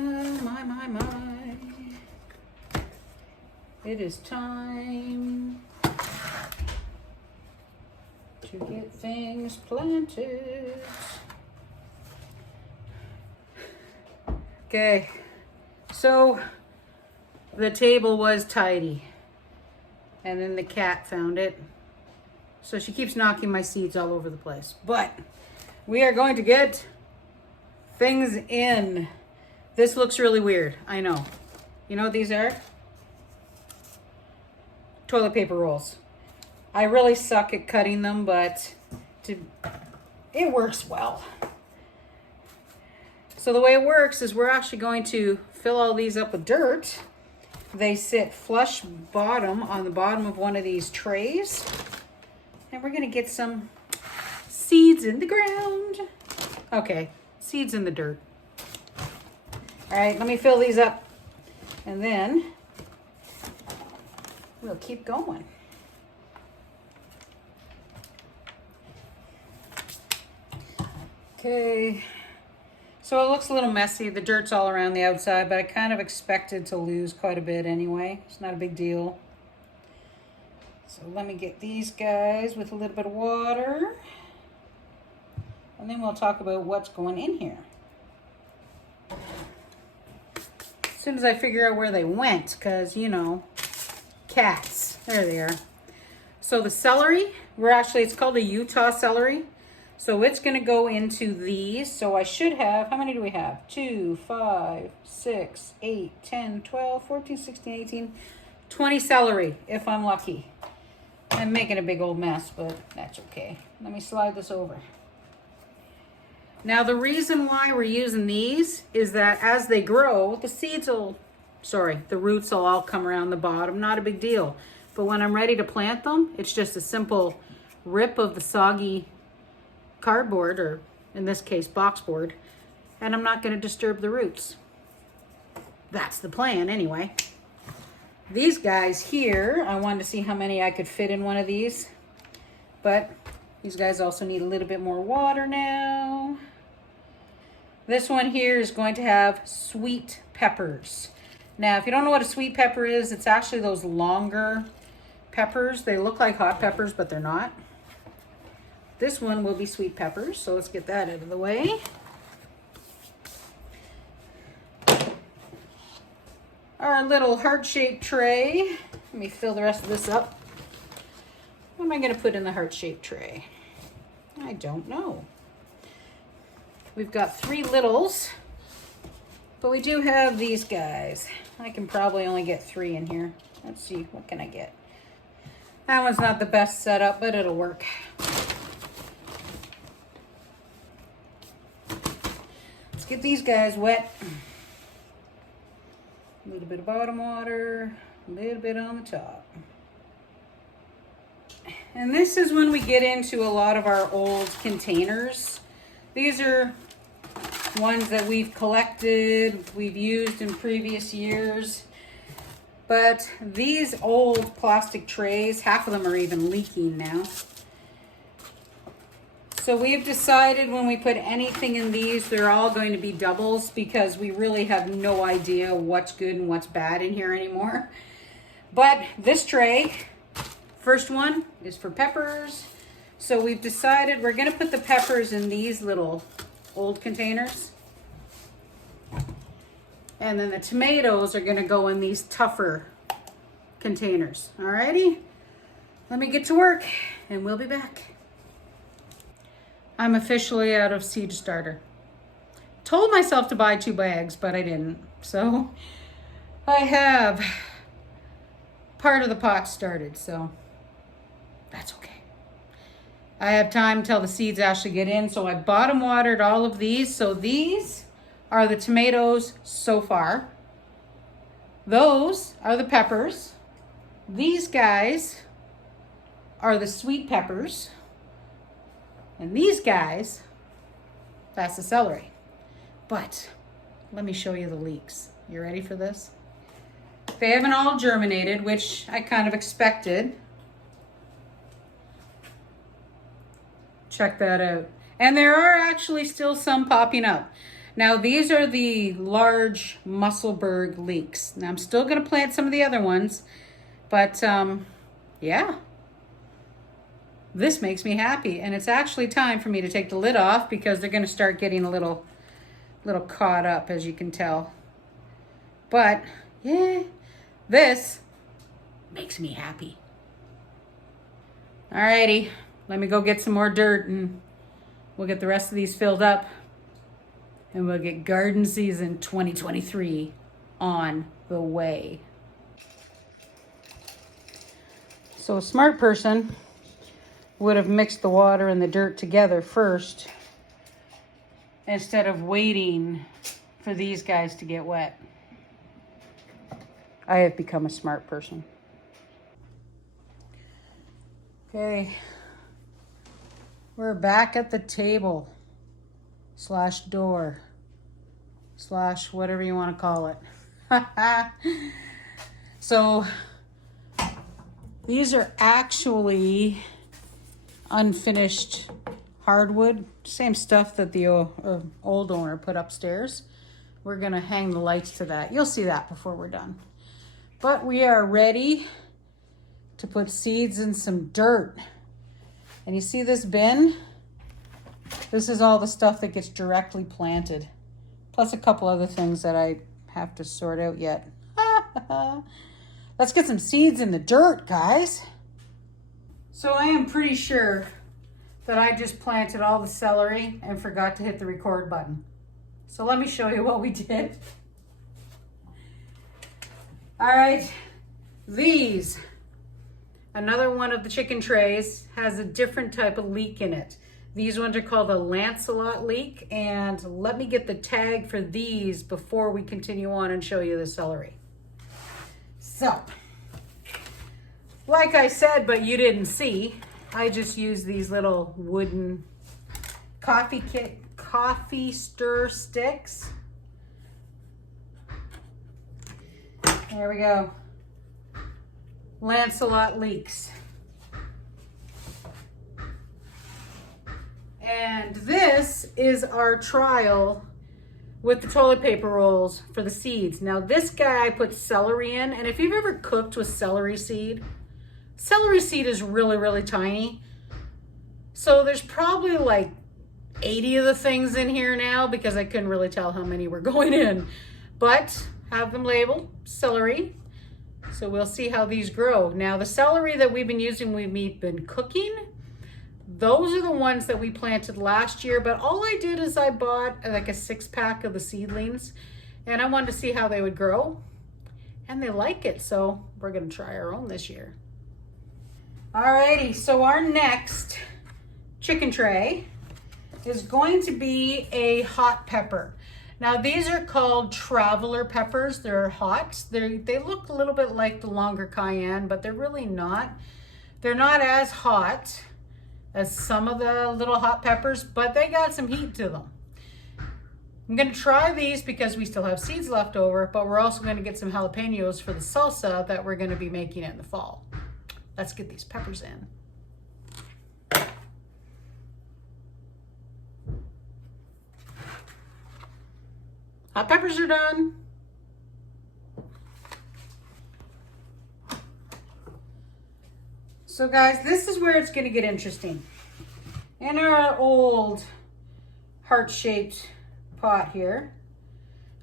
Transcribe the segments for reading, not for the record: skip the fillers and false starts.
my. It is time to get things planted. Okay, so the table was tidy and then the cat found it. So she keeps knocking my seeds all over the place. But we are going to get things in. This looks really weird, I know. You know what these are? Toilet paper rolls. I really suck at cutting them, but it works well. So the way it works is we're actually going to fill all these up with dirt. They sit flush bottom on the bottom of one of these trays. And we're gonna get some seeds in the ground. Okay, seeds in the dirt. All right, let me fill these up and then we'll keep going. Okay, so it looks a little messy. The dirt's all around the outside, but I kind of expected to lose quite a bit anyway. It's not a big deal. So let me get these guys with a little bit of water. And then we'll talk about what's going in here. As soon as I figure out where they went, because, you know, cats. There they are. So the celery, it's called a Utah celery. So it's going to go into these. So I should have, how many do we have? 2, 5, 6, 8, 10, 12, 14, 16, 18, 20 celery, if I'm lucky. I'm making a big old mess, but that's okay. Let me slide this over. Now the reason why we're using these is that as they grow, the roots will all come around the bottom. Not a big deal. But when I'm ready to plant them, it's just a simple rip of the soggy cardboard, or in this case, box board, and I'm not going to disturb the roots. That's the plan anyway. These guys here, I wanted to see how many I could fit in one of these, but these guys also need a little bit more water now. This one here is going to have sweet peppers. Now, if you don't know what a sweet pepper is, it's actually those longer peppers. They look like hot peppers, but they're not. This one will be sweet peppers, so let's get that out of the way. Our little heart-shaped tray. Let me fill the rest of this up. What am I going to put in the heart-shaped tray? I don't know. We've got 3 littles, but we do have these guys. I can probably only get 3 in here. Let's see, what can I get? That one's not the best setup, but it'll work. Let's get these guys wet. A little bit of bottom water, a little bit on the top. And this is when we get into a lot of our old containers. These are ones that we've collected, we've used in previous years. But these old plastic trays, half of them are even leaking now. So we've decided when we put anything in these, they're all going to be doubles because we really have no idea what's good and what's bad in here anymore. But this tray, first one, is for peppers. So we've decided we're going to put the peppers in these little old containers. And then the tomatoes are going to go in these tougher containers. Alrighty, let me get to work and we'll be back. I'm officially out of seed starter. Told myself to buy 2 bags, but I didn't. So I have part of the pot started, so that's okay. I have time till the seeds actually get in. So I bottom watered all of these. So these are the tomatoes so far. Those are the peppers. These guys are the sweet peppers. And these guys, that's the celery. But let me show you the leeks. You ready for this? They haven't all germinated, which I kind of expected. Check that out. And there are actually still some popping up. Now these are the large Musselburgh leeks. Now I'm still gonna plant some of the other ones, but yeah, this makes me happy. And it's actually time for me to take the lid off because they're gonna start getting a little caught up, as you can tell. But yeah, this makes me happy. Alrighty, let me go get some more dirt and we'll get the rest of these filled up and we'll get garden season 2023 on the way. So a smart person would have mixed the water and the dirt together first instead of waiting for these guys to get wet. I have become a smart person. Okay, we're back at the table / door / whatever you want to call it. So these are actually unfinished hardwood, same stuff that the old owner put upstairs. We're gonna hang the lights to that. You'll see that before we're done. But we are ready to put seeds in some dirt. And you see this bin? This is all the stuff that gets directly planted. Plus a couple other things that I have to sort out yet. Let's get some seeds in the dirt, guys. So I am pretty sure that I just planted all the celery and forgot to hit the record button. So let me show you what we did. All right, these, another one of the chicken trays has a different type of leek in it. These ones are called a Lancelot leek, and let me get the tag for these before we continue on and show you the celery. So, like I said, but you didn't see, I just used these little wooden coffee stir sticks. There we go. Lancelot leeks. And this is our trial with the toilet paper rolls for the seeds. Now this guy I put celery in, and if you've ever cooked with celery seed is really, really tiny. So there's probably like 80 of the things in here now because I couldn't really tell how many were going in. But have them labeled celery. So we'll see how these grow. Now the celery that we've been using, we've been cooking. Those are the ones that we planted last year, but all I did is I bought like a 6-pack of the seedlings and I wanted to see how they would grow, and they like it. So we're gonna try our own this year. Alrighty, so our next chicken tray is going to be a hot pepper. Now these are called traveler peppers. They're hot. They look a little bit like the longer cayenne, but they're really not. They're not as hot as some of the little hot peppers, but they got some heat to them. I'm gonna try these because we still have seeds left over, but we're also gonna get some jalapenos for the salsa that we're gonna be making in the fall. Let's get these peppers in. Hot peppers are done. So guys, this is where it's gonna get interesting. In our old heart-shaped pot here,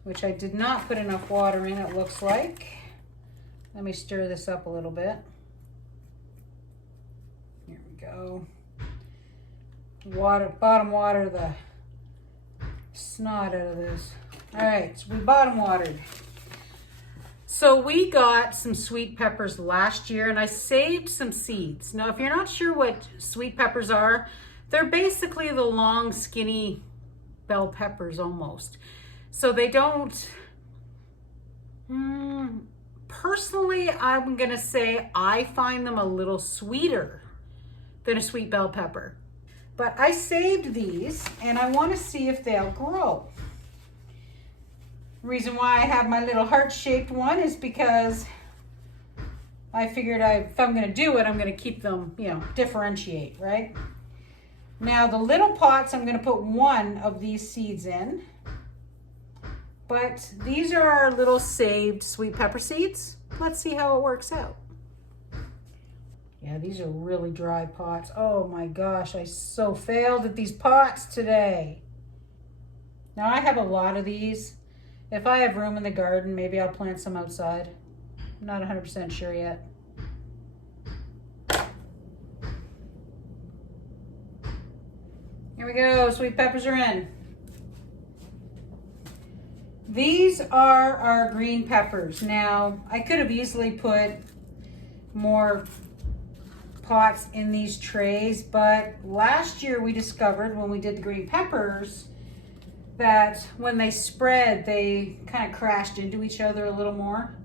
which I did not put enough water in, it looks like. Let me stir this up a little bit. Here we go. Bottom water the snot out of this. All right, so we bottom watered. So we got some sweet peppers last year and I saved some seeds. Now, if you're not sure what sweet peppers are, they're basically the long, skinny bell peppers almost. So they don't, personally, I'm gonna say I find them a little sweeter than a sweet bell pepper. But I saved these and I wanna see if they'll grow. Reason why I have my little heart-shaped one is because I figured if I'm gonna do it, I'm gonna keep them, differentiate, right? Now the little pots, I'm gonna put one of these seeds in. But these are our little saved sweet pepper seeds. Let's see how it works out. Yeah, these are really dry pots. Oh my gosh, I so failed at these pots today. Now I have a lot of these. If I have room in the garden, maybe I'll plant some outside. I'm not 100% sure yet. Here we go, sweet peppers are in. These are our green peppers. Now, I could have easily put more pots in these trays, but last year we discovered when we did the green peppers that when they spread, they kind of crashed into each other a little more,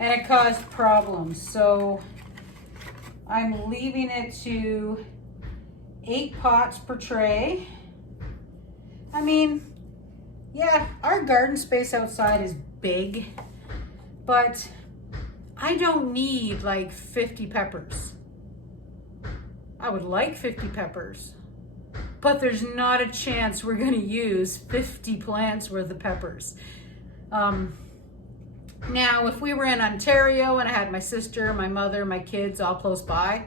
and it caused problems. So I'm leaving it to 8 pots per tray. I mean, yeah, our garden space outside is big, but I don't need like 50 peppers. I would like 50 peppers, but there's not a chance we're gonna use 50 plants worth of peppers. Now, if we were in Ontario and I had my sister, my mother, my kids all close by,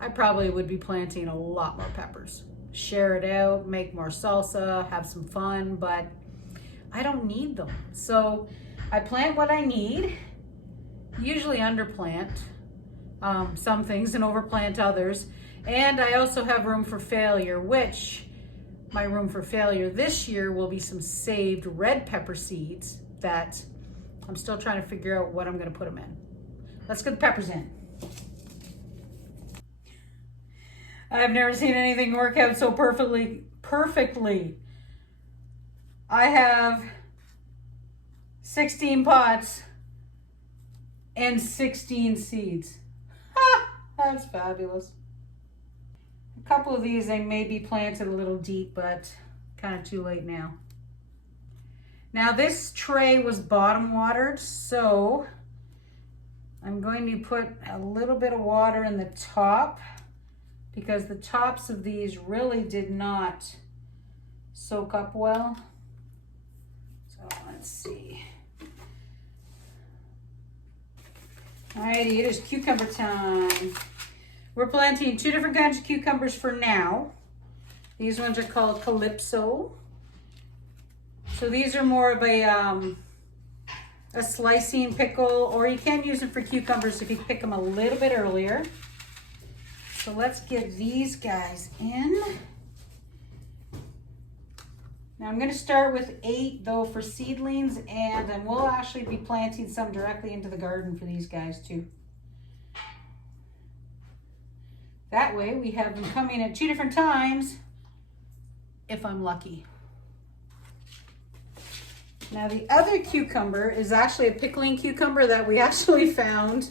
I probably would be planting a lot more peppers. Share it out, make more salsa, have some fun, but I don't need them. So I plant what I need, usually underplant some things and overplant others. And I also have room for failure, which my room for failure this year will be some saved red pepper seeds that I'm still trying to figure out what I'm gonna put them in. Let's get the peppers in. I've never seen anything work out so perfectly. I have 16 pots and 16 seeds. Ha! That's fabulous. A couple of these, they may be planted a little deep, but kind of too late now. Now this tray was bottom watered, so I'm going to put a little bit of water in the top because the tops of these really did not soak up well. So let's see. Alrighty, it is cucumber time. We're planting 2 different kinds of cucumbers for now. These ones are called Calypso. So these are more of a slicing pickle, or you can use them for cucumbers if you pick them a little bit earlier. So let's get these guys in. Now I'm going to start with 8 though for seedlings, and then we'll actually be planting some directly into the garden for these guys too. That way we have them coming at 2 different times if I'm lucky. Now the other cucumber is actually a pickling cucumber that we actually found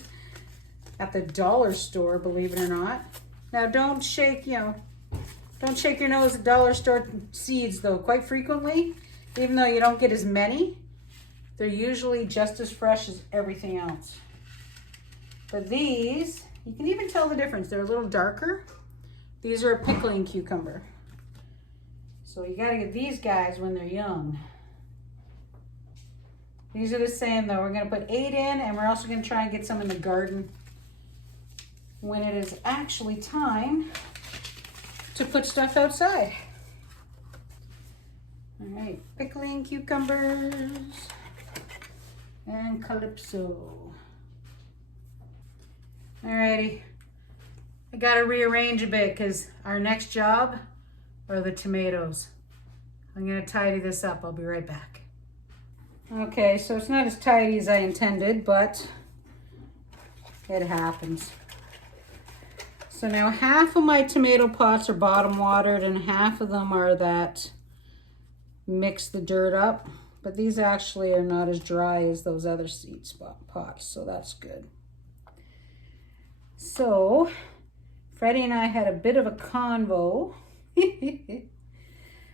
at the dollar store, believe it or not. Now don't shake, don't shake your nose at dollar store seeds though. Quite frequently, even though you don't get as many, they're usually just as fresh as everything else. But these, you can even tell the difference. They're a little darker. These are a pickling cucumber. So you gotta get these guys when they're young. These are the same though. We're gonna put 8 in, and we're also gonna try and get some in the garden when it is actually time to put stuff outside. All right, pickling cucumbers and Calypso. Alrighty, I gotta rearrange a bit because our next job are the tomatoes. I'm gonna tidy this up. I'll be right back. Okay, so it's not as tidy as I intended, but it happens. So now half of my tomato pots are bottom watered and half of them are that mix the dirt up. But these actually are not as dry as those other seed pots, so that's good. So Freddie and I had a bit of a convo.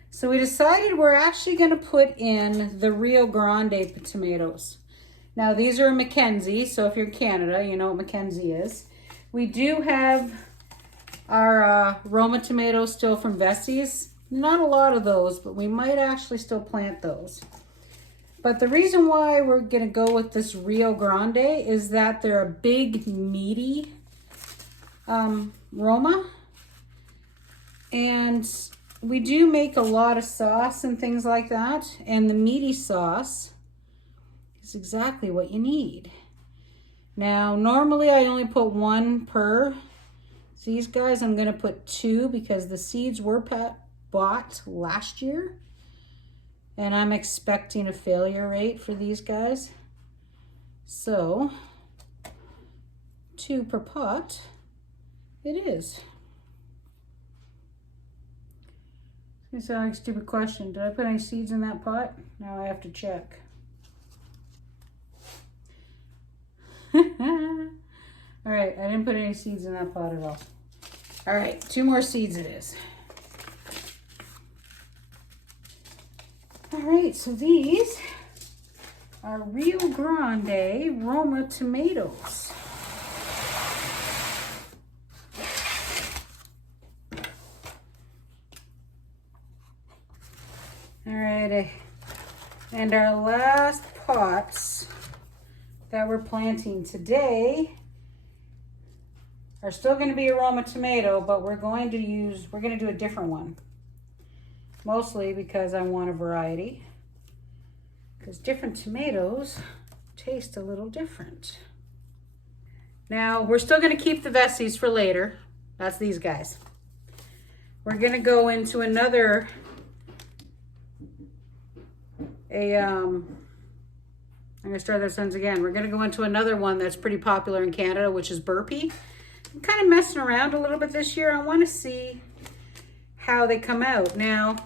So we decided we're actually going to put in the Rio Grande tomatoes. Now these are a McKenzie, so if you're in Canada, you know what McKenzie is. We do have our Roma tomatoes still from veggies. Not a lot of those, but we might actually still plant those. But the reason why we're gonna go with this Rio Grande is that they're a big, meaty Roma. And we do make a lot of sauce and things like that. And the meaty sauce is exactly what you need. Now, normally I only put one per. These guys, I'm gonna put 2 because the seeds were bought last year. And I'm expecting a failure rate for these guys. So, 2 per pot, it is. It's sound like a stupid question. Did I put any seeds in that pot? Now I have to check. All right, I didn't put any seeds in that pot at all. All right, 2 more seeds it is. All right, so these are Rio Grande Roma tomatoes. All right, and our last pots that we're planting today are still going to be a Roma tomato, but we're going to do a different one. Mostly because I want a variety. Because different tomatoes taste a little different. Now, we're still going to keep the veggies for later. That's these guys. We're going to go into another, I'm going to start this sentence again. We're going to go into another one that's pretty popular in Canada, which is Burpee. I'm kind of messing around a little bit this year. I want to see how they come out. Now,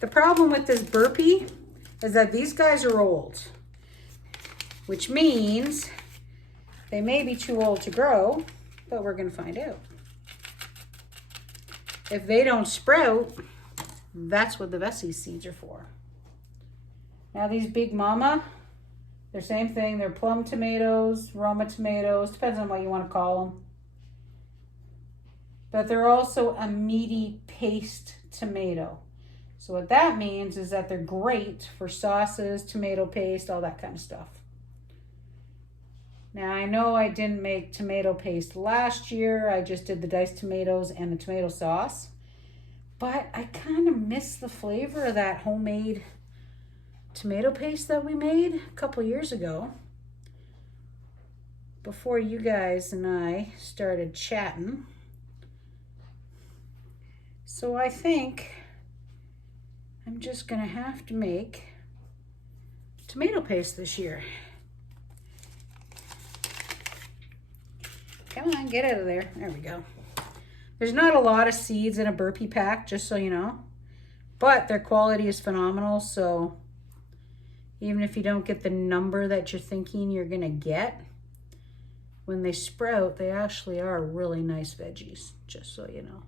the problem with this Burpee is that these guys are old, which means they may be too old to grow, but we're going to find out. If they don't sprout, that's what the veggie seeds are for. Now these Big Mama, they're same thing. They're plum tomatoes, Roma tomatoes, depends on what you want to call them. But they're also a meaty paste tomato. So what that means is that they're great for sauces, tomato paste, all that kind of stuff. Now I know I didn't make tomato paste last year. I just did the diced tomatoes and the tomato sauce. But I kind of miss the flavor of that homemade tomato paste that we made a couple years ago. Before you guys and I started chatting. So I think I'm just gonna have to make tomato paste this year. Come on, get out of there. There we go. There's not a lot of seeds in a Burpee pack, just so you know, but their quality is phenomenal. So even if you don't get the number that you're thinking you're gonna get, when they sprout, they actually are really nice veggies, just so you know.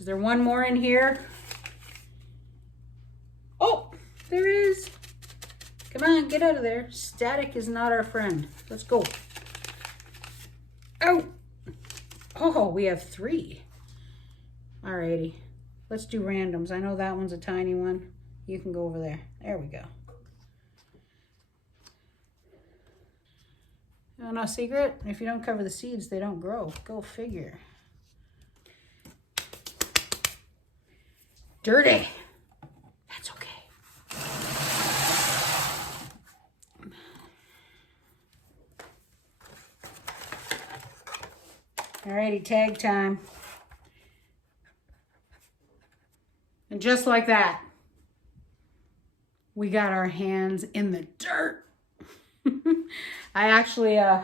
Is there one more in here? Oh, there is. Come on, get out of there. Static is not our friend. Let's go. Oh, oh, we have 3. Alrighty, let's do randoms. I know that one's a tiny one. You can go over there. There we go. No secret, if you don't cover the seeds, they don't grow. Go figure. Dirty. That's okay. Alrighty, tag time. And just like that, we got our hands in the dirt. I actually, I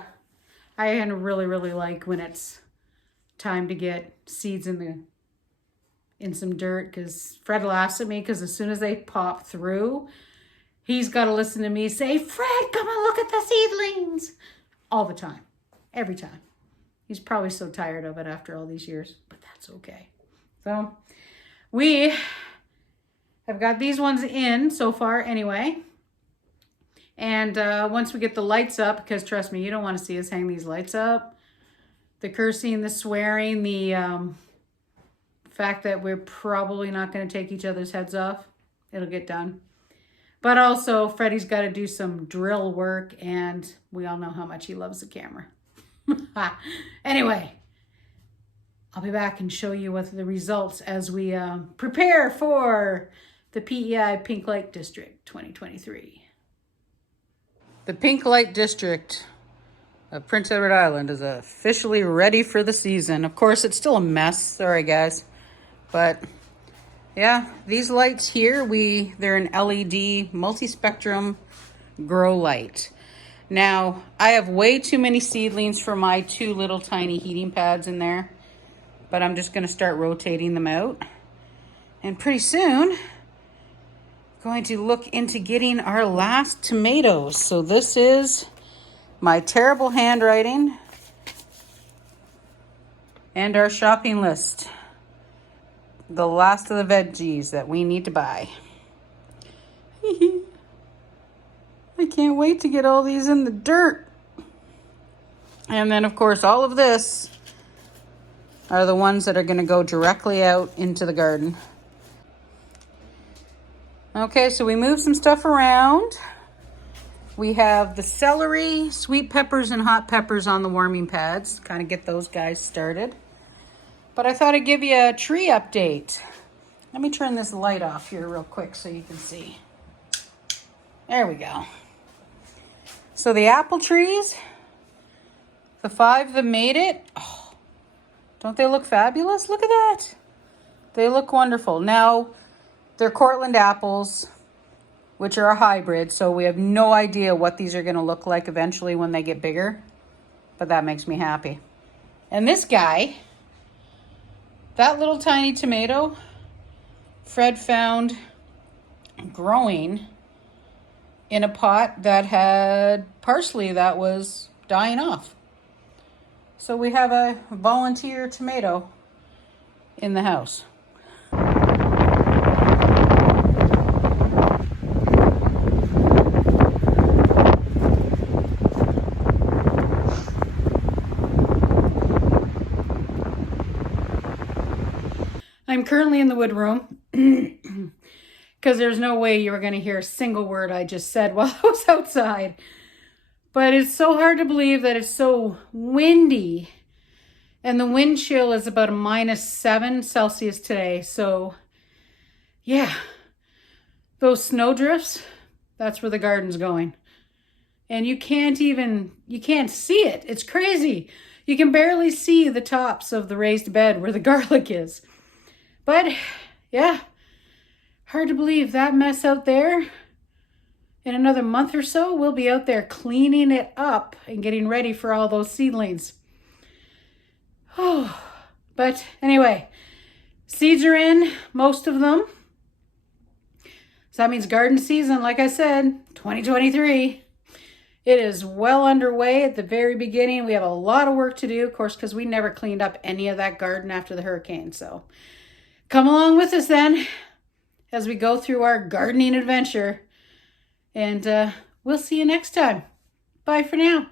really like when it's time to get seeds in some dirt, because Fred laughs at me because as soon as they pop through, he's got to listen to me say, Fred, come and look at the seedlings. All the time, every time. He's probably so tired of it after all these years, but that's okay. So we have got these ones in so far anyway. And once we get the lights up, because trust me, you don't want to see us hang these lights up. The cursing, the swearing, the fact that we're probably not going to take each other's heads off. It'll get done. But also, Freddie's got to do some drill work, and we all know how much he loves the camera. Anyway, I'll be back and show you what the results as we prepare for the PEI Pink Light District 2023. The Pink Light District of Prince Edward Island is officially ready for the season. Of course, it's still a mess. Sorry, guys. But yeah, these lights here, they're an LED multi-spectrum grow light. Now, I have way too many seedlings for my 2 little tiny heating pads in there, but I'm just going to start rotating them out. And pretty soon, going to look into getting our last tomatoes. So this is my terrible handwriting and our shopping list. The last of the veggies that we need to buy. I can't wait to get all these in the dirt. And then, of course, all of this are the ones that are going to go directly out into the garden. Okay, so we moved some stuff around. We have the celery, sweet peppers, and hot peppers on the warming pads. Kind of get those guys started. But I thought I'd give you a tree update. Let me turn this light off here real quick so you can see. There we go. So the apple trees, the 5 that made it, oh, don't they look fabulous? Look at that. They look wonderful. Now, they're Cortland apples, which are a hybrid, so we have no idea what these are going to look like eventually when they get bigger. But that makes me happy. And this guy, that little tiny tomato, Fred found growing in a pot that had parsley that was dying off. So we have a volunteer tomato in the house. I'm currently in the wood room because there's no way you were going to hear a single word I just said while I was outside. But it's so hard to believe that it's so windy. And the wind chill is about a -7 Celsius today. So, yeah, those snow drifts, that's where the garden's going. And you can't see it. It's crazy. You can barely see the tops of the raised bed where the garlic is. But, yeah, hard to believe that mess out there. In another month or so, we'll be out there cleaning it up and getting ready for all those seedlings. Oh, but anyway, seeds are in, most of them. So that means garden season, like I said, 2023. It is well underway at the very beginning. We have a lot of work to do, of course, because we never cleaned up any of that garden after the hurricane. So come along with us then as we go through our gardening adventure. And we'll see you next time. Bye for now.